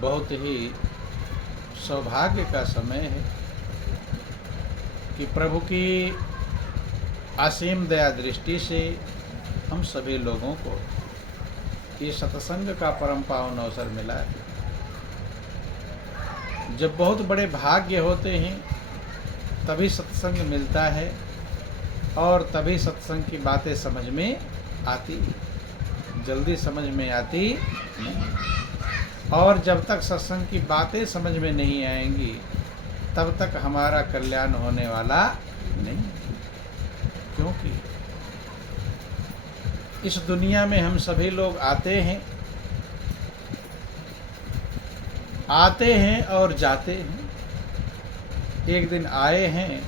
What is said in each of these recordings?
बहुत ही सौभाग्य का समय है कि प्रभु की असीम दया दृष्टि से हम सभी लोगों को ये सत्संग का परम पावन अवसर मिला है। जब बहुत बड़े भाग्य होते हैं तभी सत्संग मिलता है और तभी सत्संग की बातें समझ में आती, जल्दी समझ में आती नहीं। और जब तक सत्संग की बातें समझ में नहीं आएंगी तब तक हमारा कल्याण होने वाला नहीं, क्योंकि इस दुनिया में हम सभी लोग आते हैं और जाते हैं। एक दिन आए हैं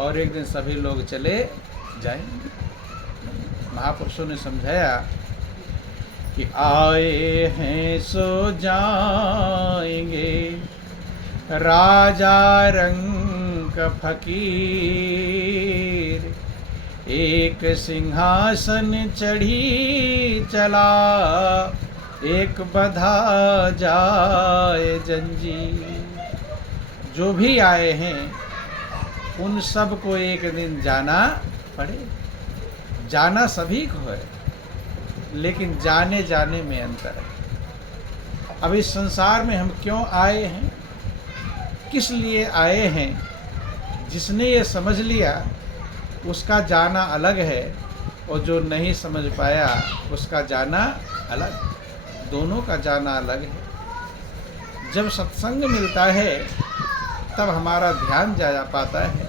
और एक दिन सभी लोग चले जाएंगे। महापुरुषों ने समझाया कि आए हैं सो जाएंगे, राजा रंग फकीर, एक सिंहासन चढ़ी चला, एक बधा जाए जंजीर। जो भी आए हैं उन सब को एक दिन जाना पड़े। जाना सभी को है, लेकिन जाने जाने में अंतर है। अब इस संसार में हम क्यों आए हैं, किस लिए आए हैं, जिसने ये समझ लिया उसका जाना अलग है और जो नहीं समझ पाया उसका जाना अलग, दोनों का जाना अलग है। जब सत्संग मिलता है तब हमारा ध्यान जा पाता है।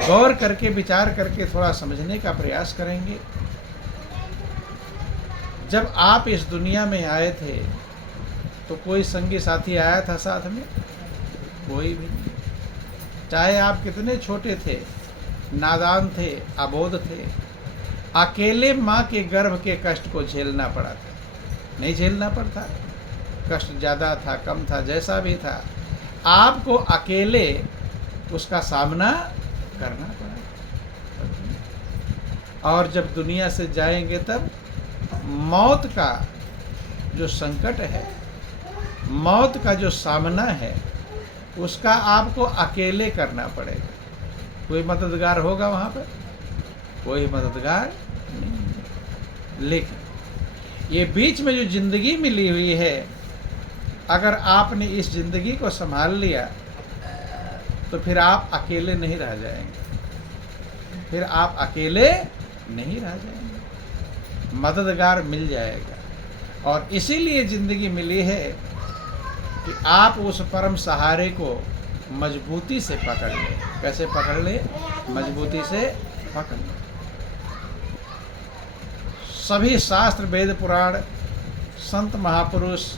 गौर करके विचार करके थोड़ा समझने का प्रयास करेंगे। जब आप इस दुनिया में आए थे तो कोई संगी साथी आया था साथ में? कोई भी नहीं। चाहे आप कितने छोटे थे, नादान थे, अबोध थे, अकेले माँ के गर्भ के कष्ट को झेलना पड़ा था। नहीं झेलना पड़ता, कष्ट ज़्यादा था कम था जैसा भी था, आपको अकेले उसका सामना करना पड़ा। और जब दुनिया से जाएंगे तब मौत का जो संकट है, मौत का जो सामना है, उसका आपको अकेले करना पड़ेगा। कोई मददगार होगा वहाँ पर? कोई मददगार नहीं। लेकिन ये बीच में जो जिंदगी मिली हुई है, अगर आपने इस जिंदगी को संभाल लिया तो फिर आप अकेले नहीं रह जाएंगे, फिर आप अकेले नहीं रह जाएंगे, मददगार मिल जाएगा। और इसीलिए जिंदगी मिली है कि आप उस परम सहारे को मजबूती से पकड़ लें। कैसे पकड़ लें? मजबूती से पकड़ लें। सभी शास्त्र, वेद, पुराण, संत, महापुरुष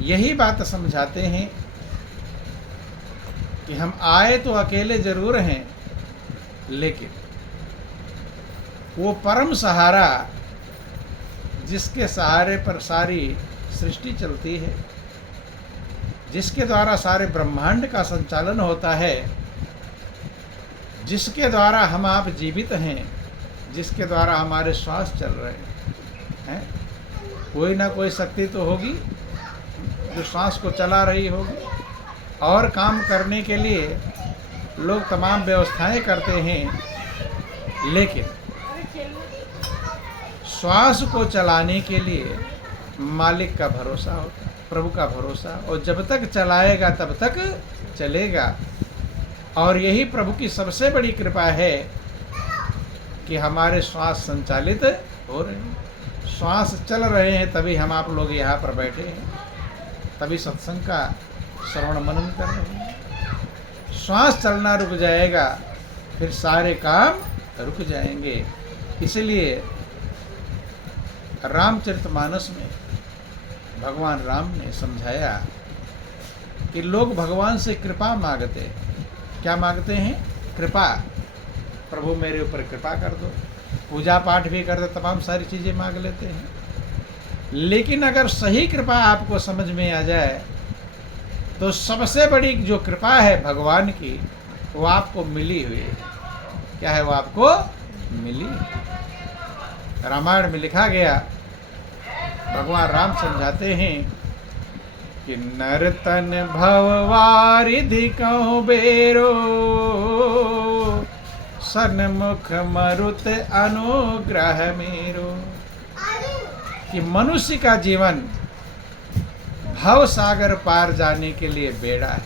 यही बात समझाते हैं कि हम आए तो अकेले जरूर हैं, लेकिन वो परम सहारा जिसके सहारे पर सारी सृष्टि चलती है, जिसके द्वारा सारे ब्रह्मांड का संचालन होता है, जिसके द्वारा हम आप जीवित हैं, जिसके द्वारा हमारे श्वास चल रहे हैं, कोई ना कोई शक्ति तो होगी जो श्वास को चला रही होगी। और काम करने के लिए लोग तमाम व्यवस्थाएं करते हैं, लेकिन श्वास को चलाने के लिए मालिक का भरोसा होता है, प्रभु का भरोसा। और जब तक चलाएगा तब तक चलेगा। और यही प्रभु की सबसे बड़ी कृपा है कि हमारे श्वास संचालित हो रहे हैं, श्वास चल रहे हैं, तभी हम आप लोग यहाँ पर बैठे हैं, तभी सत्संग का श्रवण मनन कर रहे हैं। श्वास चलना रुक जाएगा फिर सारे काम रुक जाएंगे। इसलिए रामचरितमानस में भगवान राम ने समझाया कि लोग भगवान से कृपा मांगते हैं। क्या मांगते हैं? कृपा। प्रभु मेरे ऊपर कृपा कर दो। पूजा पाठ भी करते, तमाम सारी चीज़ें मांग लेते हैं। लेकिन अगर सही कृपा आपको समझ में आ जाए तो सबसे बड़ी जो कृपा है भगवान की, वो आपको मिली हुई है। क्या है? वो आपको मिली। रामायण में लिखा गया, भगवान राम समझाते हैं कि नर्तन भववारिधि कहूँ बेरो, सन्मुख मरुत अनुग्रह मेरो। कि मनुष्य का जीवन भव सागर पार जाने के लिए बेड़ा है।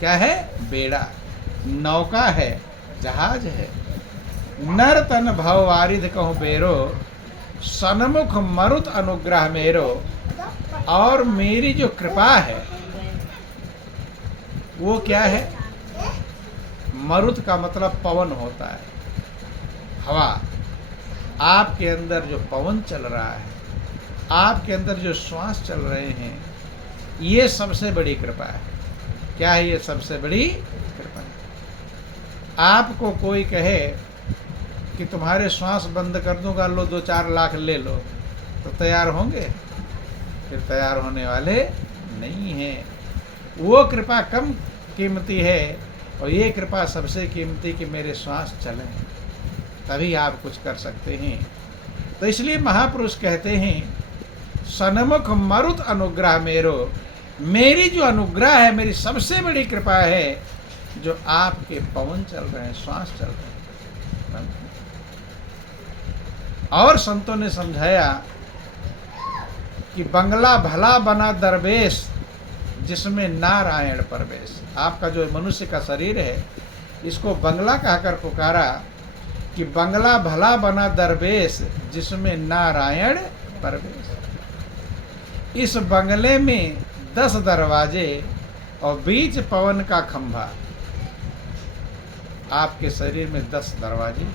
क्या है? बेड़ा, नौका है, जहाज है। नर्तन भववारिधि कहूँ बेरो, सन्मुख मरुत अनुग्रह मेरो। और मेरी जो कृपा है वो क्या है? मरुत का मतलब पवन होता है, हवा। आपके अंदर जो पवन चल रहा है, आपके अंदर जो श्वास चल रहे हैं, ये सबसे बड़ी कृपा है। क्या है ये सबसे बड़ी कृपा? आपको कोई कहे कि तुम्हारे श्वास बंद कर दूंगा, लो 2-4 लाख ले लो, तो तैयार होंगे? फिर तैयार होने वाले नहीं हैं। वो कृपा कम कीमती है और ये कृपा सबसे कीमती कि मेरे श्वास चलें, तभी आप कुछ कर सकते हैं। तो इसलिए महापुरुष कहते हैं सन्मुख मरुत अनुग्रह मेरो। मेरी जो अनुग्रह है, मेरी सबसे बड़ी कृपा है जो आपके पवन चल रहे हैं, श्वास चल रहे हैं। और संतों ने समझाया कि बंगला भला बना दरवेश, जिसमें नारायण परवेश। आपका जो मनुष्य का शरीर है, इसको बंगला कहकर पुकारा कि बंगला भला बना दरवेश, जिसमें नारायण परवेश। इस बंगले में 10 दरवाजे और बीच पवन का खंभा। आपके शरीर में 10 दरवाजे,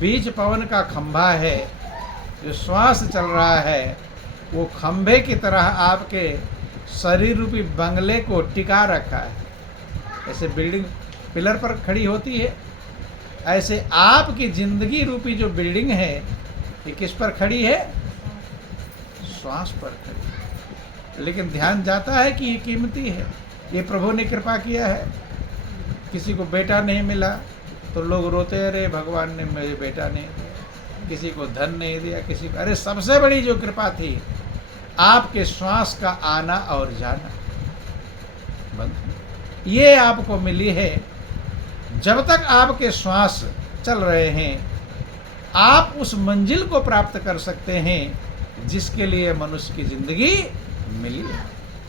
बीच पवन का खंभा है। जो श्वास चल रहा है वो खंभे की तरह आपके शरीर रूपी बंगले को टिका रखा है। ऐसे बिल्डिंग पिलर पर खड़ी होती है, ऐसे आपकी जिंदगी रूपी जो बिल्डिंग है, ये किस पर खड़ी है? श्वास पर खड़ी है। लेकिन ध्यान जाता है कि ये कीमती है, ये प्रभु ने कृपा किया है। किसी को बेटा नहीं मिला तो लोग रोते, अरे भगवान ने मुझे बेटा नहीं दिया। किसी को धन नहीं दिया, किसी को, अरे सबसे बड़ी जो कृपा थी आपके श्वास का आना और जाना, ये आपको मिली है। जब तक आपके श्वास चल रहे हैं, आप उस मंजिल को प्राप्त कर सकते हैं जिसके लिए मनुष्य की जिंदगी मिली है।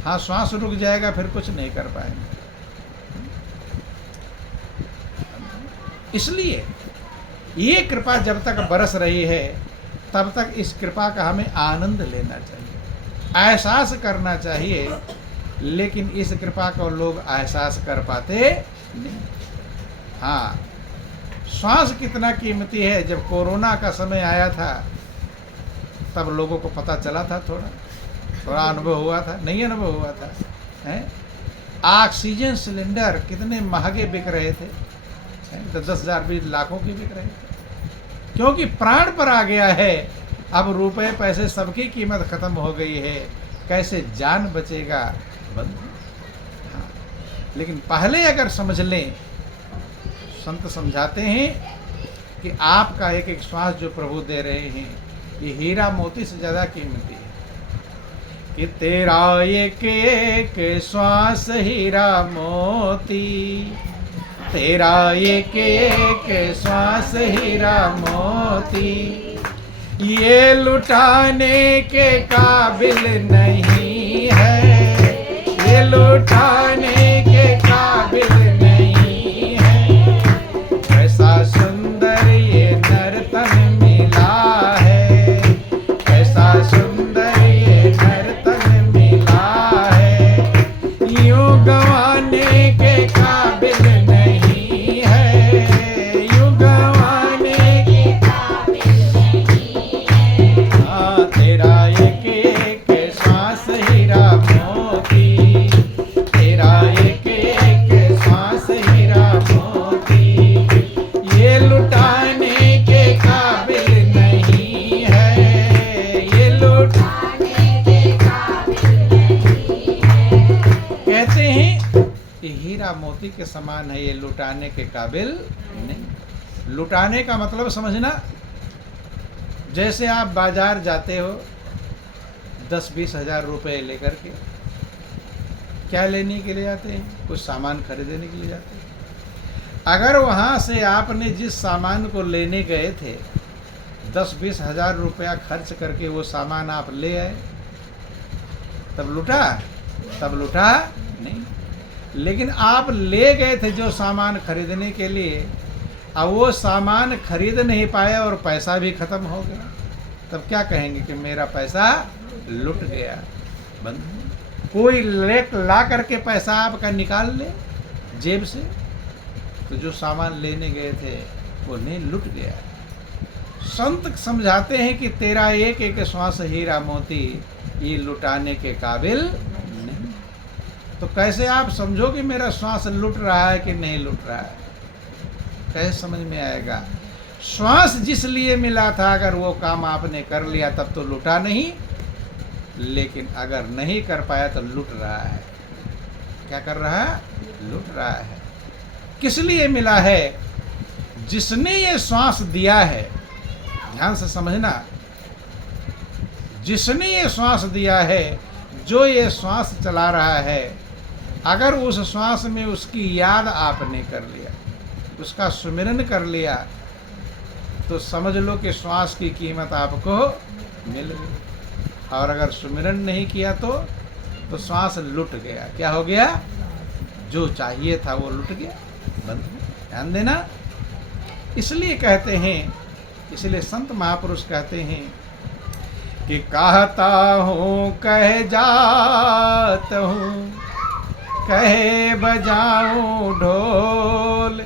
हाँ, श्वास रुक जाएगा फिर कुछ नहीं कर पाएंगे। इसलिए ये कृपा जब तक बरस रही है, तब तक इस कृपा का हमें आनंद लेना चाहिए, एहसास करना चाहिए। लेकिन इस कृपा को लोग एहसास कर पाते नहीं। हाँ, श्वास कितना कीमती है। जब कोरोना का समय आया था तब लोगों को पता चला था, थोड़ा अनुभव हुआ था, नहीं अनुभव हुआ था, हैं? ऑक्सीजन सिलेंडर कितने महंगे बिक रहे थे, तो 10,000 20 लाखों की बिक रहे थे, क्योंकि प्राण पर आ गया है। अब रुपए पैसे सबकी कीमत खत्म हो गई है, कैसे जान बचेगा बंधु। हाँ, लेकिन पहले अगर समझ लें, संत समझाते हैं कि आपका एक एक श्वास जो प्रभु दे रहे हैं, ये हीरा मोती से ज़्यादा कीमती है। कि तेरा एक एक श्वास हीरा मोती, तेरा एक एक श्वास हीरा मोती, ये लुटाने के काबिल नहीं है, ये लुटाने के काबिल नहीं है। ऐसा सुंदर ये नर्तन मिला है, ऐसा सुंदर ये नर्तन मिला है, यूं गंवाने के काबिल नहीं है, यूं गंवाने के काबिल नहीं है। हाँ, तेरा एक एक श्वास हीरा मोती, तेरा एक एक श्वास हीरा मोती, ये लुटाने के काबिल नहीं है, ये लुटाने के काबिल नहीं है। कहते हैं कि हीरा मोती के समान है, ये लुटाने के काबिल नहीं। लुटाने का मतलब समझना, जैसे आप बाजार जाते हो 10-20 हजार रुपये लेकर के, क्या लेने के लिए जाते हैं? कुछ सामान खरीदने के लिए जाते हैं। अगर वहाँ से आपने जिस सामान को लेने गए थे 10-20 हजार रुपया खर्च करके वो सामान आप ले आए, तब लुटा? तब लुटा नहीं। लेकिन आप ले गए थे जो सामान खरीदने के लिए, अब वो सामान खरीद नहीं पाए और पैसा भी खत्म हो गया, तब क्या कहेंगे कि मेरा पैसा लुट गया। बंद। कोई ला करके पैसा आपका निकाल ले जेब से, तो जो सामान लेने गए थे वो नहीं, लुट गया। संत समझाते हैं कि तेरा एक एक श्वास हीरा मोती, ये लुटाने के काबिल नहीं। तो कैसे आप समझो कि मेरा श्वास लुट रहा है कि नहीं लुट रहा है? कैसे समझ में आएगा? श्वास जिस लिए मिला था अगर वो काम आपने कर लिया तब तो लुटा नहीं, लेकिन अगर नहीं कर पाया तो लुट रहा है। क्या कर रहा है? लुट रहा है। किस लिए मिला है? जिसने ये श्वास दिया है, ध्यान से समझना, जिसने ये श्वास दिया है, जो ये श्वास चला रहा है, अगर उस श्वास में उसकी याद आपने कर लिया, उसका सुमिरन कर लिया, तो समझ लो कि श्वास की कीमत आपको मिल गई। और अगर सुमिरन नहीं किया तो श्वास लुट गया। क्या हो गया? जो चाहिए था वो लुट गया। बंद। ध्यान देना। इसलिए कहते हैं, इसलिए संत महापुरुष कहते हैं कि कहता हूँ कह जात हूँ, कहे बजाऊं ढोल,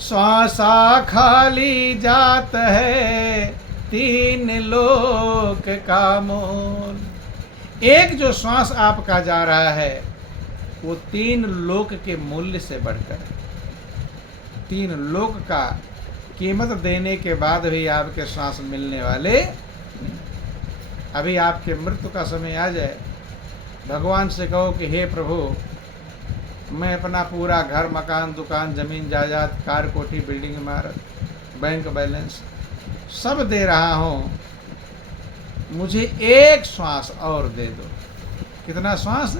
श्वासा खाली जात है, 3 लोक का मोल। एक जो श्वास आपका जा रहा है वो 3 लोक के मूल्य से बढ़कर, 3 लोक का कीमत देने के बाद भी आपके श्वास मिलने वाले। अभी आपके मृत्यु का समय आ जाए, भगवान से कहो कि हे प्रभु, मैं अपना पूरा घर मकान दुकान जमीन जायदाद कार कोठी बिल्डिंग इमारत बैंक बैलेंस सब दे रहा हूँ, मुझे एक श्वास और दे दो। कितना श्वास?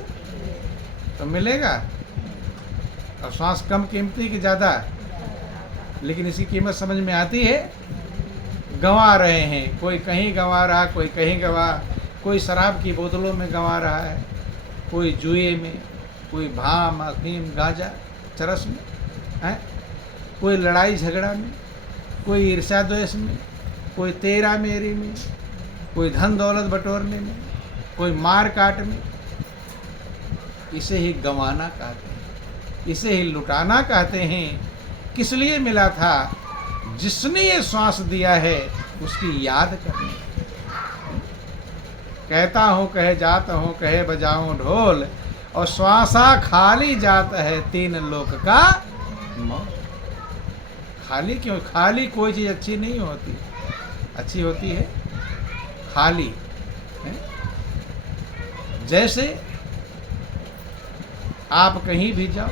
तो मिलेगा। और श्वास कम कीमती कि ज़्यादा? लेकिन इसकी कीमत समझ में आती है। गंवा रहे हैं, कोई कहीं गंवा रहा, कोई कहीं गंवा, कोई शराब की बोतलों में गंवा रहा है, कोई जुए में, कोई भाम अफीम गांजा चरस में है, कोई लड़ाई झगड़ा में, कोई ईर्ष्या द्वेष में, कोई तेरा मेरी में, कोई धन दौलत बटोरने में, कोई मार काट में। इसे ही गंवाना कहते हैं, इसे ही लुटाना कहते हैं। किस लिए मिला था? जिसने ये श्वास दिया है उसकी याद करनी। कहता हूँ कहे जाता हूँ, कहे बजाऊं ढोल, और श्वासा खाली जाता है, 3 लोक का मोल। खाली क्यों? खाली कोई चीज़ अच्छी नहीं होती, अच्छी होती है खाली है? जैसे आप कहीं भी जाओ,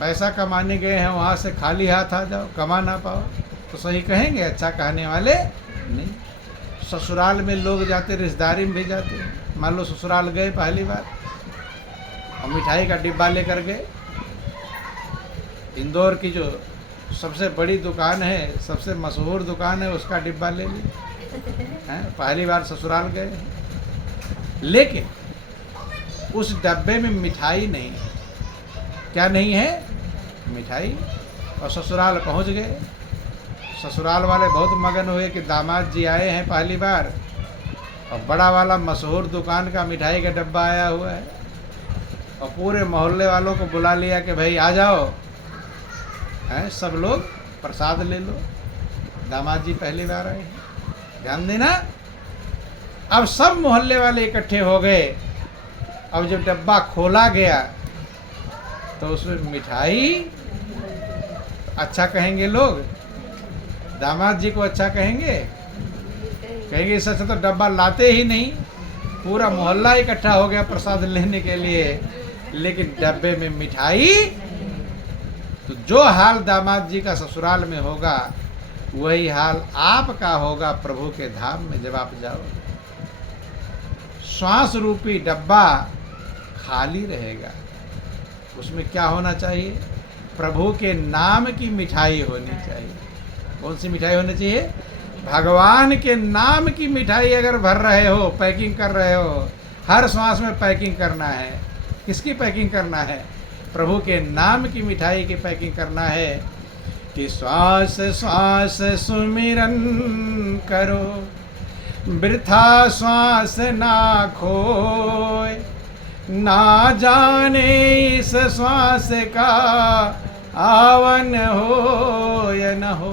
पैसा कमाने गए हैं, वहाँ से खाली हाथ आ जाओ, कमा ना पाओ तो सही कहेंगे? अच्छा कहने वाले नहीं। ससुराल में लोग जाते, रिश्तेदारी में भी जाते हैं। मान लो ससुराल गए पहली बार और मिठाई का डिब्बा लेकर गए, इंदौर की जो सबसे बड़ी दुकान है, सबसे मशहूर दुकान है, उसका डिब्बा ले लिया हैं, पहली बार ससुराल गए हैं। लेकिन उस डब्बे में मिठाई नहीं है। क्या नहीं है? मिठाई। और ससुराल पहुंच गए, ससुराल वाले बहुत मगन हुए कि दामाद जी आए हैं पहली बार और बड़ा वाला मशहूर दुकान का मिठाई का डब्बा आया हुआ है, और पूरे मोहल्ले वालों को बुला लिया कि भाई आ जाओ हैं, सब लोग प्रसाद ले लो, दामाद जी पहली बार आए हैं। ध्यान देना। अब सब मोहल्ले वाले इकट्ठे हो गए। अब जब डब्बा खोला गया तो उसमें मिठाई, अच्छा कहेंगे लोग? दामाद जी को अच्छा कहेंगे? कहेंगे इससे अच्छा तो डब्बा लाते ही नहीं। पूरा मोहल्ला इकट्ठा हो गया प्रसाद लेने के लिए, लेकिन डब्बे में मिठाई। तो जो हाल दामाद जी का ससुराल में होगा वही हाल आपका होगा प्रभु के धाम में जब आप जाओगे। श्वास रूपी डब्बा खाली रहेगा, उसमें क्या होना चाहिए? प्रभु के नाम की मिठाई होनी चाहिए। कौन सी मिठाई होनी चाहिए? भगवान के नाम की मिठाई अगर भर रहे हो, पैकिंग कर रहे हो, हर श्वास में पैकिंग करना है। किसकी पैकिंग करना है? प्रभु के नाम की मिठाई की पैकिंग करना है कि श्वास श्वास सुमिरन करो, वृथा श्वास ना खोए, ना जाने इस श्वास का आवन हो या न हो।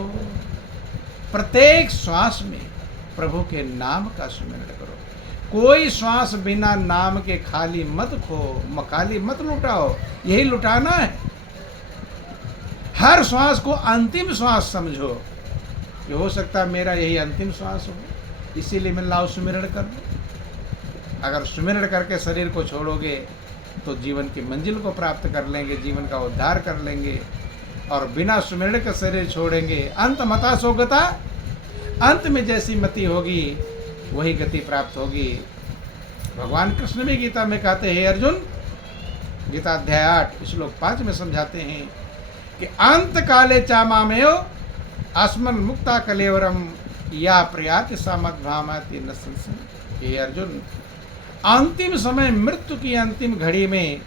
प्रत्येक श्वास में प्रभु के नाम का सुमिरन करो। कोई श्वास बिना नाम के खाली मत खाली मत लुटाओ, यही लुटाना है। हर श्वास को अंतिम श्वास समझो कि हो सकता है मेरा यही अंतिम श्वास हो, इसीलिए मैं लाओ सुमिरन कर लूं। अगर सुमिरन करके शरीर को छोड़ोगे तो जीवन की मंजिल को प्राप्त कर लेंगे, जीवन का उद्धार कर लेंगे। और बिना सुमिरन के शरीर छोड़ेंगे, अंत मता सो गता, अंत में जैसी मति होगी वही गति प्राप्त होगी। भगवान कृष्ण भी गीता में कहते हैं, अर्जुन, गीता अध्याय 8 श्लोक 5 में समझाते हैं कि अंत काले चामामेव अस्मन् मुक्ता कलेवरम या प्रयाति सामद्भामाति न संशय। हे अर्जुन, अंतिम समय, मृत्यु की अंतिम घड़ी में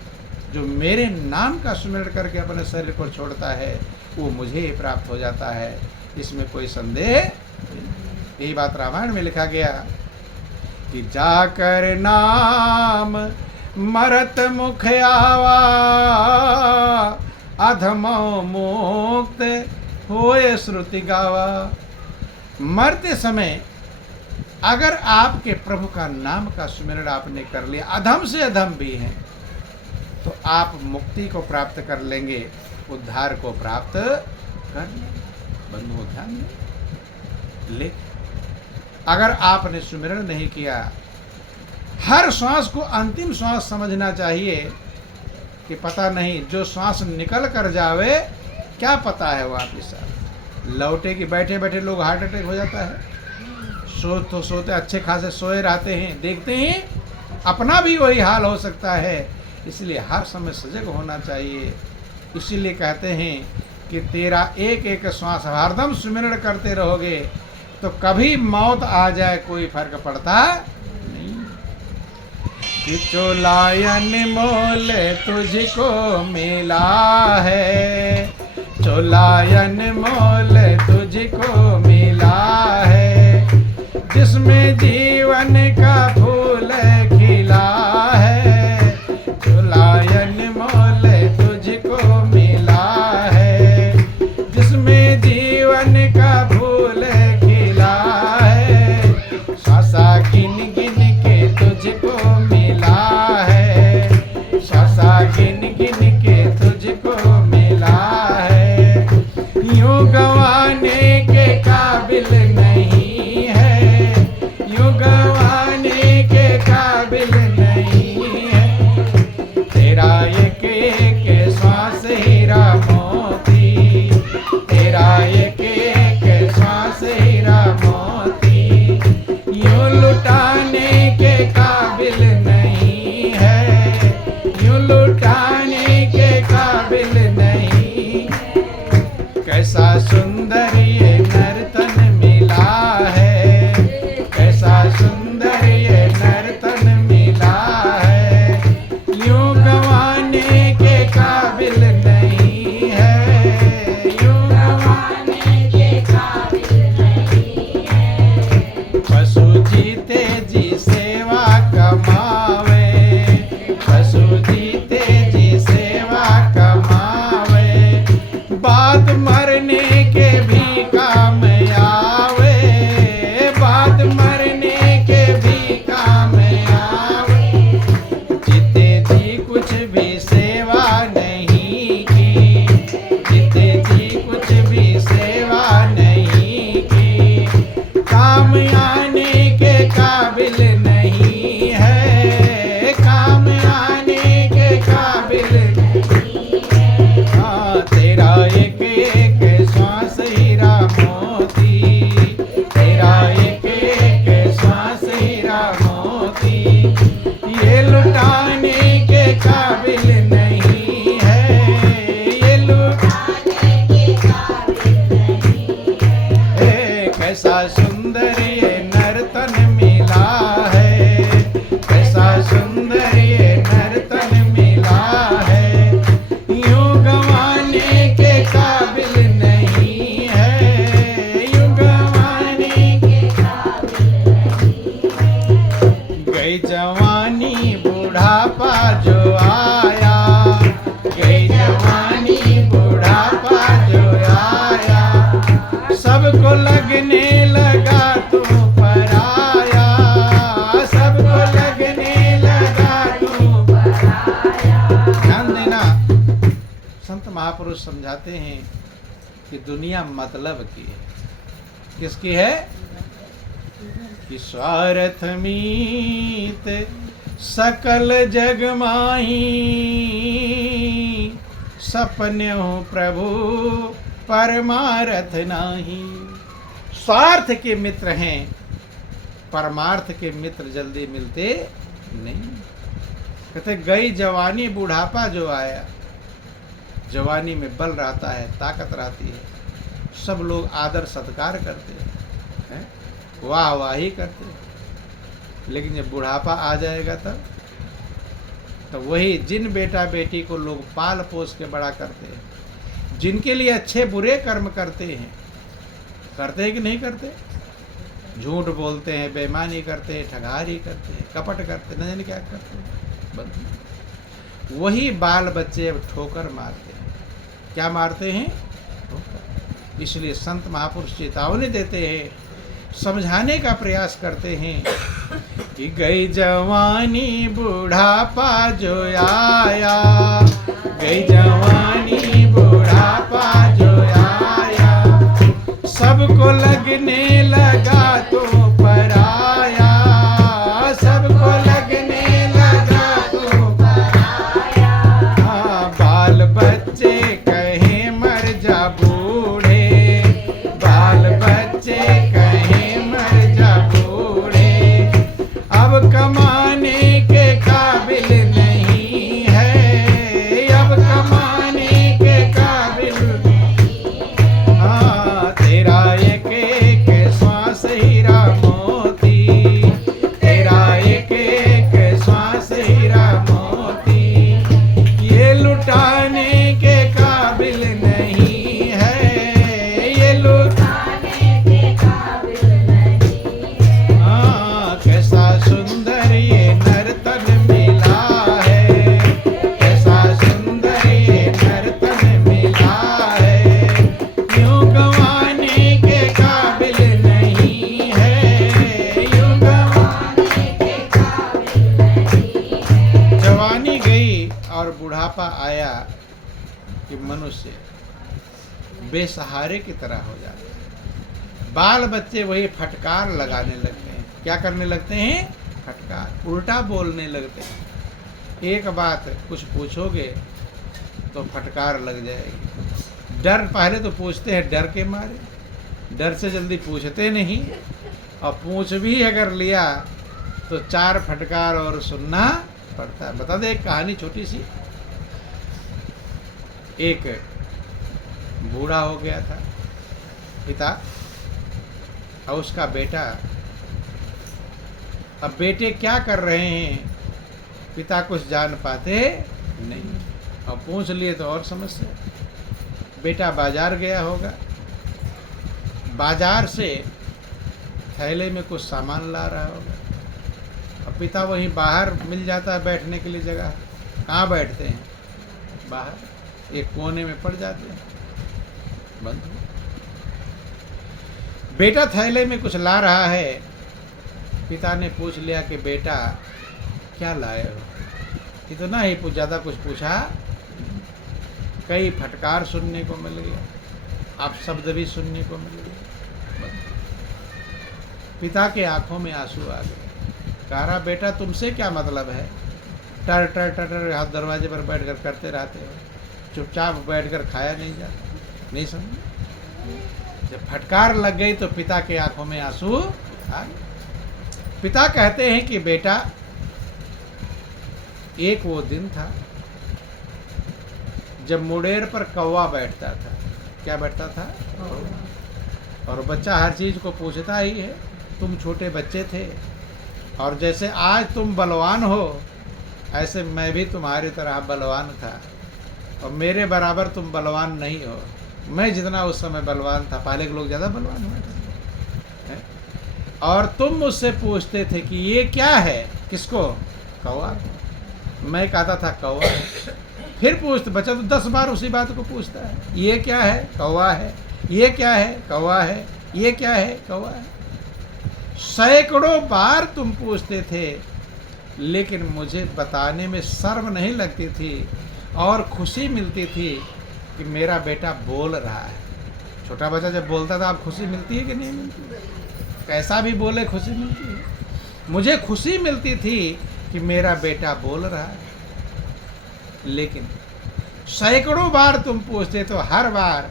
जो मेरे नाम का सुमिरन करके अपने शरीर को छोड़ता है वो मुझे ही प्राप्त हो जाता है, इसमें कोई संदेह नहीं। यही बात रामायण में लिखा गया कि जाकर नाम मरत मुख आवा, अधमो मुक्त होए श्रुति गावा। मरते समय अगर आपके प्रभु का नाम का सुमिरन आपने कर लिया, अधम से अधम भी हैं, तो आप मुक्ति को प्राप्त कर लेंगे, उद्धार को प्राप्त कर लेंगे। बंधुओं, ध्यान दें। लेकिन अगर आपने सुमिरन नहीं किया, हर श्वास को अंतिम श्वास समझना चाहिए कि पता नहीं जो श्वास निकल कर जावे, क्या पता है वो आपके साथ लौटे कि बैठे बैठे लोग हार्ट अटैक हो जाता है। सोते अच्छे खासे सोए रहते हैं, देखते हैं अपना भी वही हाल हो सकता है। इसलिए हर समय सजग होना चाहिए। इसीलिए कहते हैं कि तेरा एक एक श्वास हरदम सुमिरन करते रहोगे तो कभी मौत आ जाए कोई फर्क पड़ता नहीं। कि चोलायन मोल तुझको मिला है, चोलायन मोल तुझको मिला है, जिसमें जीवन का फूल खिला है, चोलायन मोल तुझको मिला है, जिसमें जीवन का फूल खिला है, श्वासा गिन गिन के तुझको मिला है, श्वासा गिन गिन के तुझको मिला है, यूं गंवाने के काबिल नहीं है, यूं गंवाने के काबिल नहीं है, तेरा एक एक श्वास हीरा मोती, तेरा एक एक श्वास हीरा मोती, यूं लुटाने के काबिल नहीं है, यूं लुटाने के काबिल नहीं। कैसा सुंदर ये नर्तन मिला है, कैसा सुंदर ये नर्तन मिला है, यूं गंवाने के काबिल नहीं है, यूं गंवाने के काबिल नहीं है। पशु जीते जी सेवा कमावे, पशु जीते जी सेवा कमावे, बात मरने के भी काम आवे, बात मरने के भी काम आवे, जीते जी कुछ भी सेवा नहीं की, जीते जी कुछ भी सेवा नहीं की, काम आने के काबिल नहीं है, काम आने के काबिल नहीं है। हाँ, तेरा एक एक श्वास हीरा मोती, सुंदर ये नर्तन मिला है, कैसा सुंदर ये नर्तन मिला है, यूं गंवाने के काबिल नहीं है, यूं गंवाने के काबिल नहीं है। गई जवानी बुढ़ापा जो आया, गई जवानी बुढ़ापा जो आया, सबको लगने लगा तू पराया, सबको लगने लगा तू पराया। ध्यान देना, संत महापुरुष समझाते हैं कि दुनिया मतलब की है। किसकी है? कि स्वार्थ मीत सकल जग माही, सपन्यो प्रभु परमार्थ नाही। स्वार्थ के मित्र हैं, परमार्थ के मित्र जल्दी मिलते नहीं। कहते गई जवानी बुढ़ापा जो आया, जवानी में बल रहता है, ताकत रहती है, सब लोग आदर सत्कार करते हैं, वाह वाही करते हैं। लेकिन जब बुढ़ापा आ जाएगा तब तो वही जिन बेटा बेटी को लोग पाल पोस के बड़ा करते हैं, जिनके लिए अच्छे बुरे कर्म करते हैं कि नहीं करते? झूठ बोलते हैं, बेईमानी करते हैं, ठगारी करते हैं, कपट करते हैं, न जाने क्या करते हैं, बंधु वही बाल बच्चे अब ठोकर मारते हैं। क्या मारते हैं? ठोकर। इसलिए संत महापुरुष चेतावनी देते हैं, समझाने का प्रयास करते हैं कि गई जवानी बुढ़ापा जो आया, गई जवानी बुढ़ापा जो आया, सबको लगने लगा तो पराया, सबको लगने लगा तो पराया। हाँ, बाल बच्चे कहे मर जा बूढ़े, बाल बच्चे कहे मर जा बूढ़े, अब कमाने के काबिल नहीं है, अब कमाने के काबिल नहीं है। हाँ, तेरा एक एक श्वास हीरा मोती, तेरा एक एक श्वास हीरा मोती, ये लुटाने के काबिल नहीं है, ये लुटाने के काबिल नहीं है। हाँ, कैसा सुंदर ये नर्तन मिला है, कैसा सुंदर ये नर्तन मिला है, यूं गंवाने के काबिल नहीं है, यूं गंवाने के काबिल नहीं है। जवानी गई और बुढ़ापा आया कि मनुष्य बेसहारे की तरह हो जाता है। बाल बच्चे वही फटकार लगाने लगते हैं। क्या करने लगते हैं? फटकार, उल्टा बोलने लगते हैं। एक बात कुछ पूछोगे तो फटकार लग जाएगी। डर, पहले तो पूछते हैं डर के मारे, डर से जल्दी पूछते नहीं, और पूछ भी अगर लिया तो 4 फटकार और सुनना पड़ता है। बता दे एक कहानी छोटी सी। एक बूढ़ा हो गया था पिता, और उसका बेटा। अब बेटे क्या कर रहे हैं पिता कुछ जान पाते नहीं, और पूछ लिए तो और समस्या। बेटा बाजार गया होगा, बाजार से थैले में कुछ सामान ला रहा होगा, और पिता वहीं बाहर मिल जाता है बैठने के लिए जगह। कहाँ बैठते हैं? बाहर एक कोने में पड़ जाते हैं बंधु। बेटा थैले में कुछ ला रहा है, पिता ने पूछ लिया कि बेटा क्या लाए हो? इतना ही ज़्यादा कुछ पूछा, कई फटकार सुनने को मिल गया, आप शब्द भी सुनने को मिल गए। पिता के आंखों में आंसू आ गए। कह रहा बेटा तुमसे क्या मतलब है? टर टर टर टर हाथ दरवाजे पर बैठकर करते रहते हो, चुपचाप बैठकर खाया नहीं जाता, नहीं समझे? जब फटकार लग गई तो पिता के आंखों में आंसू आ गए। पिता कहते हैं कि बेटा एक वो दिन था जब मुडेर पर कौवा बैठता था। क्या बैठता था? और बच्चा हर चीज़ को पूछता ही है। तुम छोटे बच्चे थे और जैसे आज तुम बलवान हो ऐसे मैं भी तुम्हारी तरह बलवान था और मेरे बराबर तुम बलवान नहीं हो। मैं जितना उस समय बलवान था, पहले के लोग ज़्यादा बलवान हुए थे, और तुम मुझसे पूछते थे कि ये क्या है, किसको? कौवा। मैं कहता था कौवा है। फिर पूछते, बच्चा तो 10 बार उसी बात को पूछता है, ये क्या है? कौवा है। ये क्या है? कौवा है। ये क्या है? कौवा है। सैकड़ों बार तुम पूछते थे, लेकिन मुझे बताने में शर्म नहीं लगती थी और खुशी मिलती थी कि मेरा बेटा बोल रहा है। छोटा बच्चा जब बोलता था, आप खुशी मिलती है कि नहीं मिलती? कैसा भी बोले खुशी मिलती है। मुझे खुशी मिलती थी कि मेरा बेटा बोल रहा है। लेकिन सैकड़ों बार तुम पूछते तो हर बार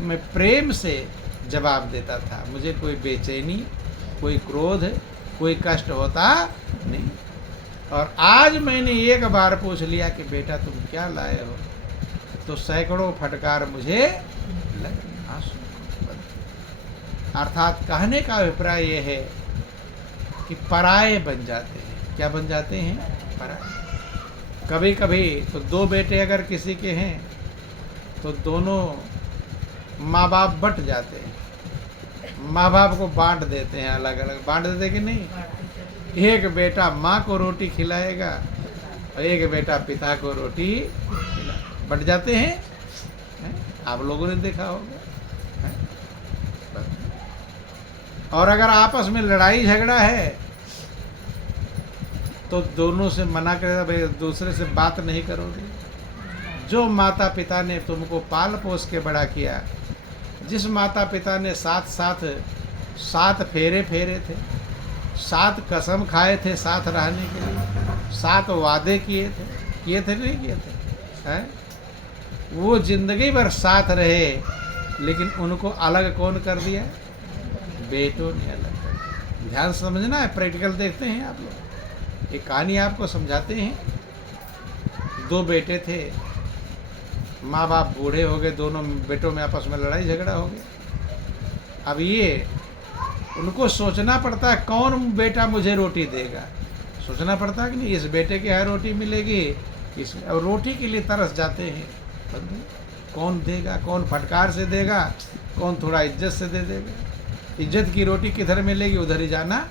मैं प्रेम से जवाब देता था। मुझे कोई बेचैनी, कोई क्रोध, कोई कष्ट होता नहीं। और आज मैंने एक बार पूछ लिया कि बेटा तुम क्या लाए हो, तो सैकड़ों फटकार मुझे लगे। अर्थात कहने का अभिप्राय यह है कि पराये बन जाते हैं। क्या बन जाते हैं? पराये। कभी कभी तो 2 बेटे अगर किसी के हैं तो दोनों माँ बाप बट जाते हैं, माँ बाप को बांट देते हैं, अलग अलग बांट देते कि नहीं। एक बेटा माँ को रोटी खिलाएगा और एक बेटा पिता को रोटी खिलाएगा, बट जाते हैं। आप लोगों ने देखा होगा। और अगर आपस में लड़ाई झगड़ा है तो दोनों से मना करेगा, भाई दूसरे से बात नहीं करोगे। जो माता पिता ने तुमको पाल पोस के बड़ा किया, जिस माता पिता ने साथ साथ 7 फेरे फेरे थे, 7 कसम खाए थे साथ रहने के लिए, 7 वादे किए थे नहीं किए थे, हैं? वो जिंदगी भर साथ रहे, लेकिन उनको अलग कौन कर दिया? बेटों ने अलग कर दिया। ध्यान से समझना है, प्रैक्टिकल देखते हैं आप लोग। एक कहानी आपको समझाते हैं। 2 बेटे थे, माँ बाप बूढ़े हो गए, दोनों बेटों में आपस में लड़ाई झगड़ा हो गया। अब ये उनको सोचना पड़ता है कौन बेटा मुझे रोटी देगा। सोचना पड़ता है कि नहीं, इस बेटे के यहाँ रोटी मिलेगी, इस और रोटी के लिए तरस जाते हैं। कौन देगा, कौन फटकार से देगा, कौन थोड़ा इज्जत से दे देगा। इज्जत की रोटी किधर मिलेगी, उधर ही जाना।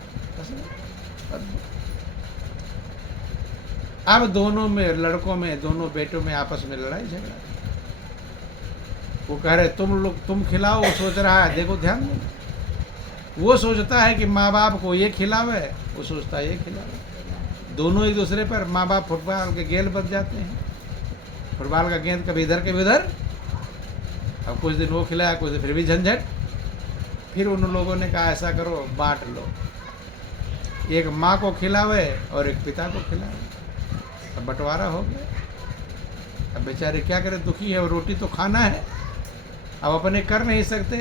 अब दोनों में, लड़कों में, दोनों बेटों में आपस में लड़ाई झगड़ा। वो कह रहे तुम खिलाओ, वो सोच रहा है, देखो ध्यान दो, वो सोचता है कि माँ बाप को ये खिलावे, वो सोचता है ये खिलावे। दोनों एक दूसरे पर, माँ बाप फुटबॉल के गेंद बच जाते हैं। फुटबॉल का गेंद कभी इधर कभी उधर। अब कुछ दिन वो खिलाया, कुछ दिन फिर भी झंझट। फिर उन लोगों ने कहा ऐसा करो, बांट लो, एक माँ को खिलावे और एक पिता को खिलावे। अब बंटवारा हो गया। अब बेचारे क्या करें, दुखी है, और रोटी तो खाना है, अब अपने कर नहीं सकते।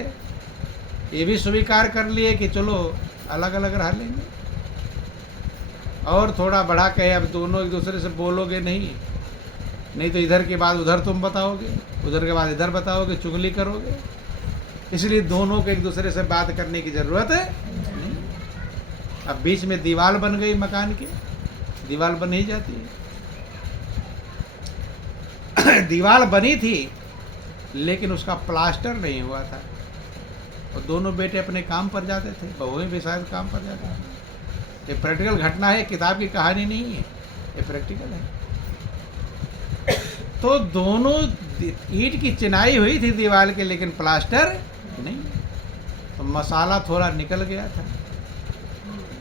ये भी स्वीकार कर लिए कि चलो अलग अलग रह लेंगे। और थोड़ा बढ़ा कहे, अब दोनों एक दूसरे से बोलोगे नहीं तो इधर के बाद उधर तुम बताओगे, उधर के बाद इधर बताओगे, चुगली करोगे। इसलिए दोनों को एक दूसरे से बात करने की ज़रूरत है। अब बीच में दीवार बन गई, मकान की दीवार बन ही जाती है। दीवार बनी थी लेकिन उसका प्लास्टर नहीं हुआ था, और दोनों बेटे अपने काम पर जाते थे, बहुएं भी शायद काम पर जाते थे। ये प्रैक्टिकल घटना है, किताब की कहानी नहीं है, ये प्रैक्टिकल है। तो दोनों ईंट की चिनाई हुई थी दीवार के, लेकिन प्लास्टर नहीं, तो मसाला थोड़ा निकल गया था।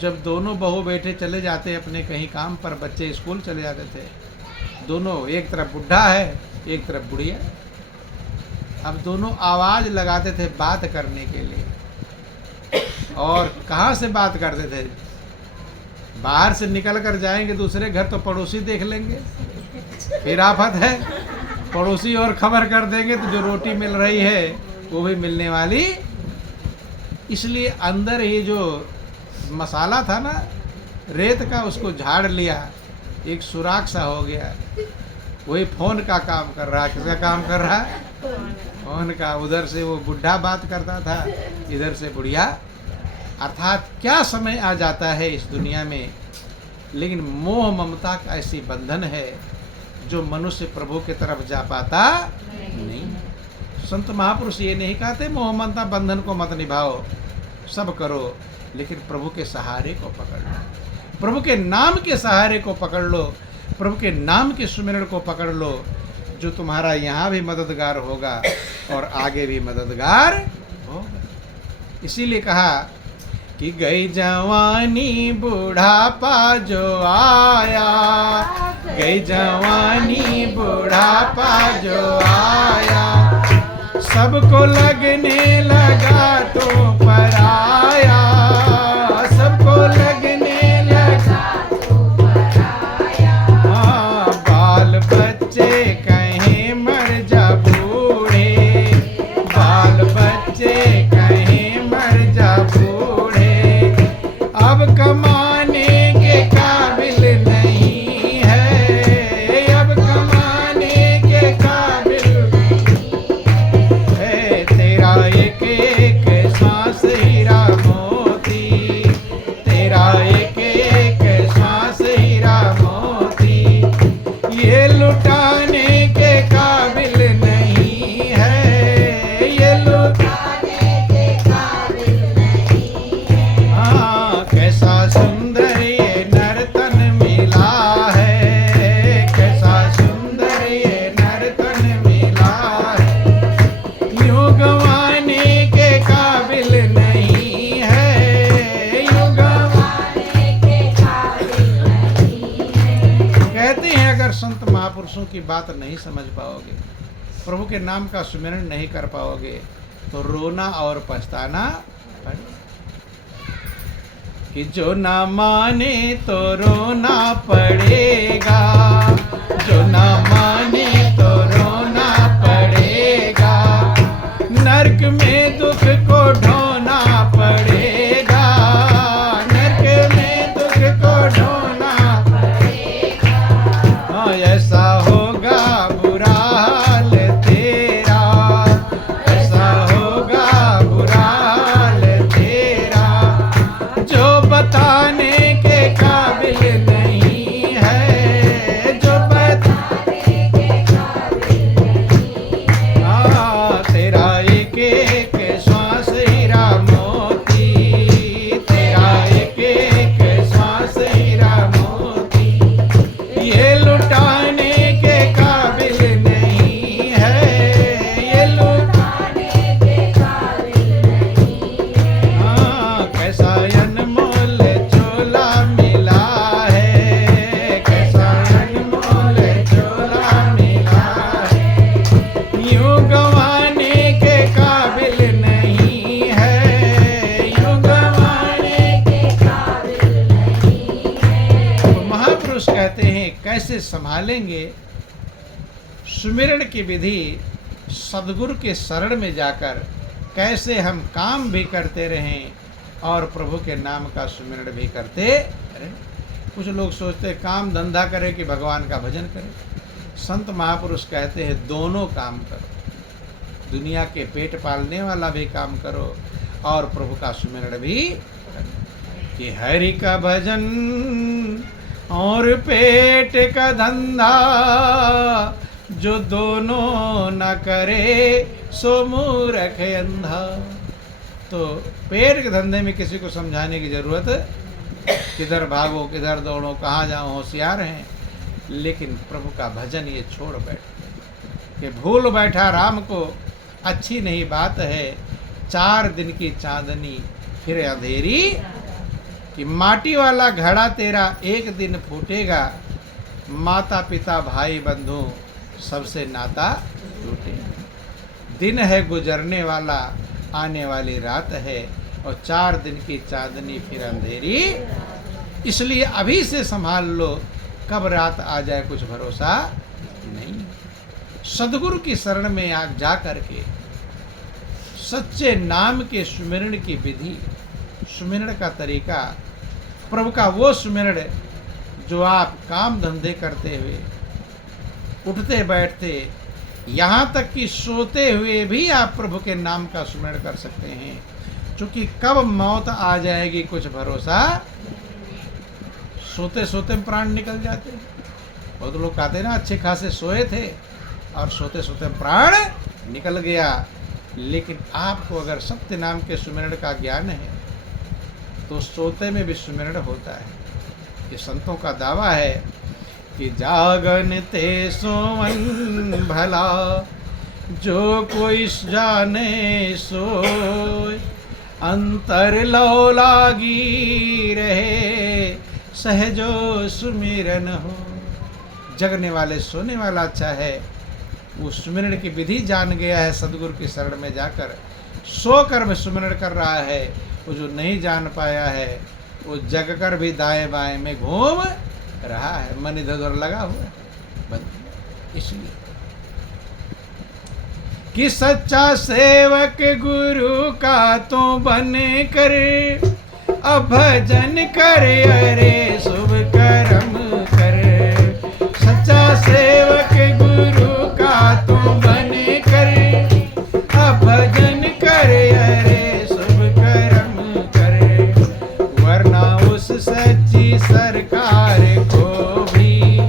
जब दोनों बहू बेटे चले जाते अपने कहीं काम पर, बच्चे स्कूल चले जाते थे, दोनों, एक तरफ बुढ़ा है एक तरफ बुढ़िया। अब दोनों आवाज़ लगाते थे बात करने के लिए। और कहाँ से बात करते थे? बाहर से निकल कर जाएंगे दूसरे घर तो पड़ोसी देख लेंगे, फिर आफत है। पड़ोसी और खबर कर देंगे तो जो रोटी मिल रही है वो भी मिलने वाली। इसलिए अंदर ये जो मसाला था ना रेत का, उसको झाड़ लिया, एक सुराख सा हो गया। वही फोन का काम कर रहा है। किसका काम कर रहा है? उनका उधर से वो बुढ़ा बात करता था, इधर से बुढ़िया। अर्थात क्या समय आ जाता है इस दुनिया में, लेकिन मोह ममता का ऐसी बंधन है जो मनुष्य प्रभु की तरफ जा पाता नहीं। संत महापुरुष ये नहीं कहते मोह ममता बंधन को मत निभाओ, सब करो, लेकिन प्रभु के सहारे को पकड़ लो, प्रभु के नाम के सहारे को पकड़ लो, प्रभु के नाम के सुमिरन को पकड़ लो, जो तुम्हारा यहाँ भी मददगार होगा और आगे भी मददगार होगा। इसीलिए कहा कि गई जवानी बुढ़ापा जो आया, गई जवानी बुढ़ापा जो आया, सबको लगने लगा तो पराया, सबको लगने लगा तो पराया। हाँ, बाल बच्चे कहीं मर जा बूढ़े, बाल बच्चे कहीं मर जा बूढ़े, अब कमाने के काबिल नहीं है, अब कमाने के काबिल नहीं है, तेरा एक एक सांस हीरा मोती, तेरा एक एक सांस हीरा मोती, ये लुटाने के काबिल नहीं है, ये लुटाने के काबिल नहीं है। हाँ, कैसा सुंदर ये नर्तन मिला है, कैसा सुंदर ये नर्तन मिला है, यूं गंवाने के काबिल नहीं है, यूं गंवाने के काबिल नहीं है। कहते हैं अगर संत महापुरुषों की बात नहीं समझ पाओगे, प्रभु के नाम का सुमिरन नहीं कर पाओगे, तो रोना और पछताना पड़ेगा। कि जो ना माने तो रोना पड़ेगा, जो ना माने तो रोना पड़ेगा, नरक में दुख को ढोना पड़ेगा, नरक में दुख को ढोना पड़ेगा। हाँ, ऐसा होगा बुरा हाल तेरा, ऐसा होगा बुरा हाल तेरा, जो बताने के काबिल नहीं है, जो बताने के काबिल नहीं है। हाँ, तेरा एक एक श्वास हीरा मोती, तेरा एक एक श्वास हीरा मोती, ये लुटाने के काबिल नहीं है, ये लुटाने के काबिल नहीं है। हाँ, कैसा अनमोल चोला मिला है, कैसा अनमोल चोला मिला है, यूं गंवाने के काबिल नहीं है, यूं गंवाने के काबिल नहीं है। तो महापुरुष कहते हैं कैसे संभालेंगे सुमिरन की विधि, सदगुरु के शरण में जाकर कैसे हम काम भी करते रहें और प्रभु के नाम का सुमिरन भी करते रहें। कुछ लोग सोचते हैं काम धंधा करें कि भगवान का भजन करें। संत महापुरुष कहते हैं दोनों काम करो, दुनिया के पेट पालने वाला भी काम करो और प्रभु का सुमिरन भी करो। कि हरि का भजन और पेट का धंधा, जो दोनों न करे सो मूर्ख अंधा। तो पेट के धंधे में किसी को समझाने की जरूरत, किधर भागो किधर दौड़ो कहाँ जाओ होशियार हैं, लेकिन प्रभु का भजन ये छोड़ बैठो कि भूल बैठा राम को अच्छी नहीं बात है, 4 दिन की चांदनी फिर अंधेरी, कि माटी वाला घड़ा तेरा एक दिन फूटेगा, माता पिता भाई बंधु सबसे नाता टूटेगा। दिन है गुजरने वाला, आने वाली रात है, और 4 दिन की चांदनी फिर अंधेरी, इसलिए अभी से संभाल लो, कब रात आ जाए कुछ भरोसा नहीं। सदगुरु की शरण में आप जा करके सच्चे नाम के सुमिरन की विधि, सुमिरन का तरीका, प्रभु का वो सुमिरन जो आप काम धंधे करते हुए, उठते बैठते यहाँ तक कि सोते हुए भी आप प्रभु के नाम का स्मरण कर सकते हैं, क्योंकि कब मौत आ जाएगी कुछ भरोसा। सोते सोते प्राण निकल जाते हैं। बहुत लोग कहते हैं ना, अच्छे खासे सोए थे और सोते सोते प्राण निकल गया। लेकिन आपको अगर सत्य नाम के सुमिरण का ज्ञान है तो सोते में भी सुमिरण होता है। ये संतों का दावा है कि जागन ते सोवन भला, जो कोई जाने सोए, अंतर लो लागी रहे, सहजो सुमिरन हो। जगने वाले सोने वाला अच्छा है, वो सुमिरण की विधि जान गया है सदगुरु की शरण में जाकर, सोकर में सुमिरण कर रहा है। वो जो नहीं जान पाया है वो जग कर भी दाएं बाएं में घूम रहा है, मन इधर उधर लगा हुआ है। इसलिए कि सच्चा सेवक गुरु का तो बने कर, अब भजन कर अरे शुभ कर्म कर। सच्चा सेवक गुरु का तो बने कर, अब भजन कर अरे शुभ कर्म कर। वरना उस सच्ची सरकार को भी,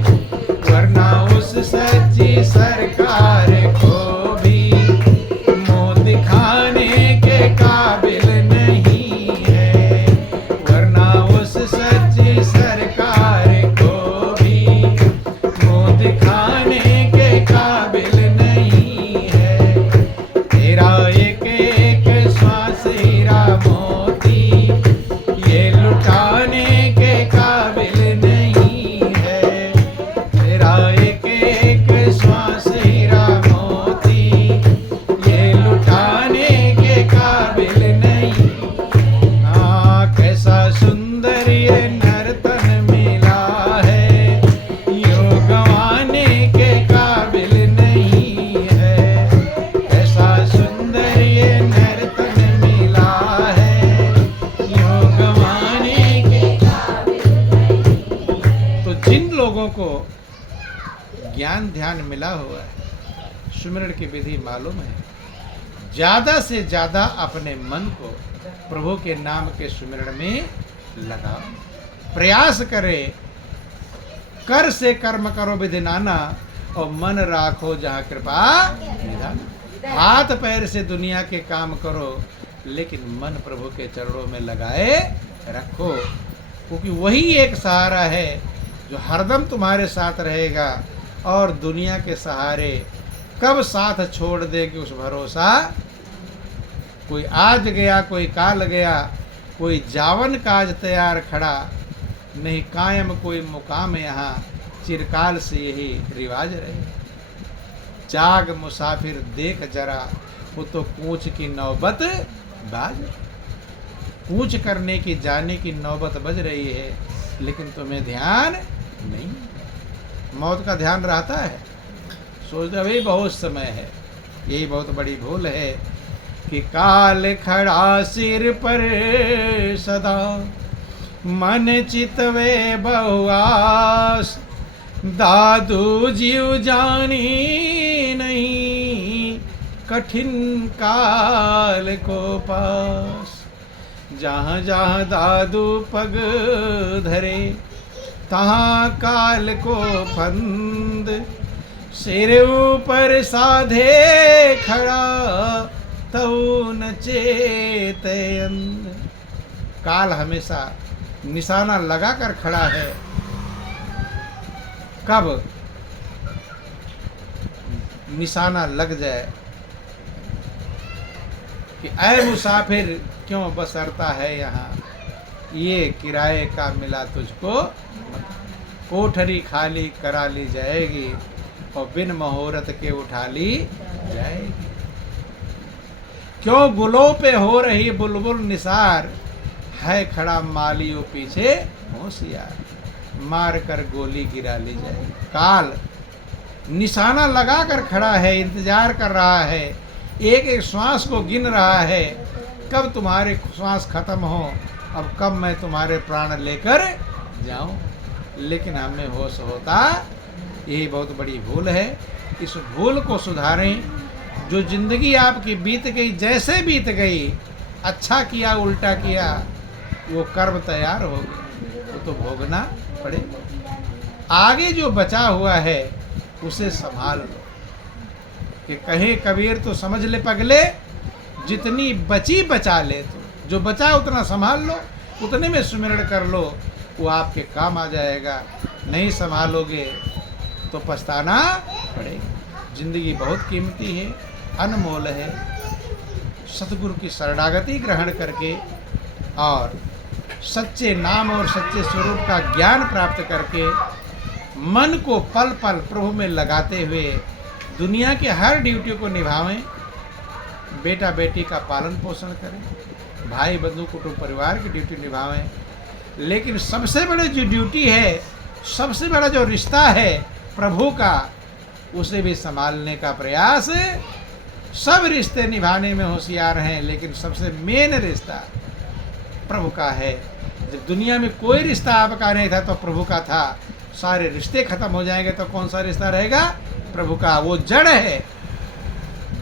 वरना उस सच्ची सरकार को भी मुँह दिखाने के काबिल नहीं है। वरना उस सच्ची सरकार को भी मुँह दिखाने के काबिल नहीं है। तेरा एक एक श्वास हीरा मोती, ये लुटाने के काबिल नहीं है। तेरा एक एक श्वास हीरा मोती, ये लुटाने के काबिल नहीं। हाँ, कैसा सुंदर ये नर्तन मिला है, यो गंवाने के काबिल नहीं है। कैसा सुंदर ये नर्तन मिला है, यो गंवाने के काबिल नहीं। तो जिन लोगों को ज्ञान ध्यान मिला हुआ है, सुमिरण की विधि मालूम है, ज्यादा से ज्यादा अपने मन को प्रभु के नाम के सुमिरण में लगाओ। प्रयास करे, कर से कर्म करो विधि नाना, और मन राखो जहाँ कृपा निधान। हाथ पैर से दुनिया के काम करो, लेकिन मन प्रभु के चरणों में लगाए रखो, क्योंकि वही एक सहारा है जो हरदम तुम्हारे साथ रहेगा। और दुनिया के सहारे कब साथ छोड़ देगी उस भरोसा। कोई आज गया, कोई काल गया, कोई जावन काज तैयार खड़ा, नहीं कायम कोई मुकाम यहाँ, चिरकाल से यही रिवाज रहे। जाग मुसाफिर देख जरा, वो तो कूच की नौबत बाज। कूच करने की, जाने की नौबत बज रही है, लेकिन तुम्हें ध्यान नहीं। मौत का ध्यान रहता है, सोचते अभी बहुत समय है। यही बहुत बड़ी भूल है कि काल खड़ा सिर पर सदा, मन चितवे बहुआस। दादू जीव जानी नहीं, कठिन काल को पास। जहाँ जहाँ दादू पग धरे, तहाँ काल को फंद। सिर ऊपर साधे खड़ा, तऊ न चेते अंध। काल हमेशा निशाना लगा कर खड़ा है। कब निशाना लग जाए कि ऐ मुसाफिर क्यों बसरता है यहाँ, ये किराए का मिला तुझको। कोठरी खाली करा ली जाएगी, और बिन मुहूर्त के उठा ली जाएगी। क्यों गुलों पे हो रही बुलबुल निसार, है खड़ा मालियों पीछे होशियार। मार कर गोली गिरा ली जाएगी। काल निशाना लगा कर खड़ा है, इंतजार कर रहा है, एक एक श्वास को गिन रहा है। कब तुम्हारे श्वास खत्म हो, अब कब मैं तुम्हारे प्राण लेकर जाऊं। लेकिन हमें होश होता यही बहुत बड़ी भूल है। इस भूल को सुधारें। जो जिंदगी आपकी बीत गई, जैसे बीत गई, अच्छा किया उल्टा किया, वो कर्म तैयार हो गए, वो तो भोगना पड़ेगा। आगे जो बचा हुआ है उसे संभाल लो। कि कहे कबीर तो समझ ले पगले, जितनी बची बचा ले। तो जो बचा उतना संभाल लो, उतने में सुमिरन कर लो, वो आपके काम आ जाएगा। नहीं संभालोगे तो पछताना पड़ेगा। जिंदगी बहुत कीमती है, अनमोल है। सतगुरु की शरणागति ग्रहण करके और सच्चे नाम और सच्चे स्वरूप का ज्ञान प्राप्त करके मन को पल पल प्रभु में लगाते हुए दुनिया के हर ड्यूटी को निभावें। बेटा बेटी का पालन पोषण करें, भाई बंधु कुटुंब परिवार की ड्यूटी निभावें। लेकिन सबसे बड़ी जो ड्यूटी है, सबसे बड़ा जो रिश्ता है प्रभु का, उसे भी संभालने का प्रयास। सब रिश्ते निभाने में होशियार हैं, लेकिन सबसे मेन रिश्ता प्रभु का है। जब दुनिया में कोई रिश्ता आपका नहीं था तो प्रभु का था। सारे रिश्ते खत्म हो जाएंगे तो कौन सा रिश्ता रहेगा? प्रभु का। वो जड़ है,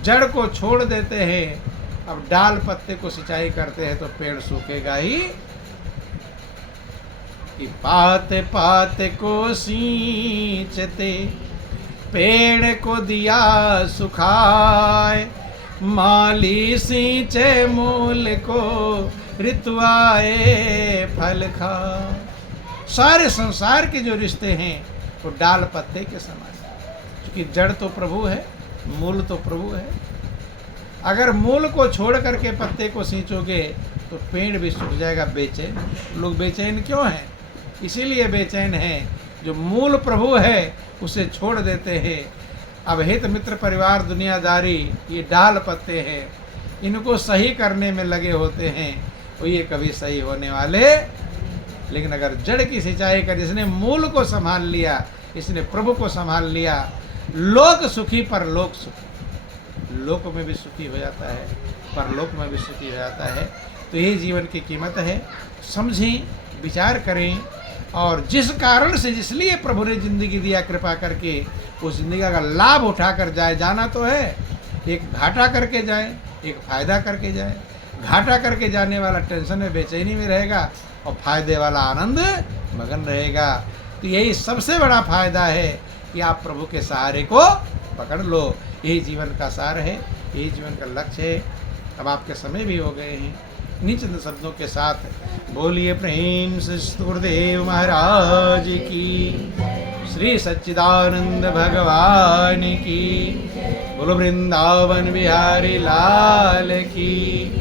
जड़ को छोड़ देते हैं, अब डाल पत्ते को सिंचाई करते हैं तो पेड़ सूखेगा ही। कि पात पात को सींचते, पेड़ को दिया सुखाए, माली सींचे मूल को, ऋतु आए फल खाए। सारे संसार के जो रिश्ते हैं वो डाल पत्ते के समान, क्योंकि जड़ तो प्रभु है, मूल तो प्रभु है। अगर मूल को छोड़ करके पत्ते को सींचोगे तो पेड़ भी सूख जाएगा। बेचैन लोग बेचैन क्यों हैं? इसीलिए बेचैन हैं, जो मूल प्रभु है उसे छोड़ देते हैं। अब हित मित्र परिवार दुनियादारी, ये डाल पत्ते हैं, इनको सही करने में लगे होते हैं, तो ये कभी सही होने वाले। लेकिन अगर जड़ की सिंचाई कर, जिसने मूल को संभाल लिया, इसने प्रभु को संभाल लिया, लोक सुखी पर लोक सुखी, लोक में भी सुखी हो जाता है, परलोक में भी सुखी हो जाता है। तो यही जीवन की कीमत है। समझें, विचार करें, और जिस कारण से, जिसलिए प्रभु ने जिंदगी दिया कृपा करके, उस जिंदगी का लाभ उठाकर जाए। जाना तो है, एक घाटा करके जाए, एक फायदा करके जाए। घाटा करके जाने वाला टेंशन में, बेचैनी में रहेगा, और फायदे वाला आनंद मगन रहेगा। तो यही सबसे बड़ा फायदा है कि आप प्रभु के सहारे को पकड़ लो। यही जीवन का सार है, यही जीवन का लक्ष्य है। अब आपके समय भी हो गए हैं। इन्हीं चंद शब्दों के साथ बोलिए प्रेम से गुरुदेव महाराज की, श्री सच्चिदानंद भगवान की, बोलो वृंदावन बिहारी लाल की।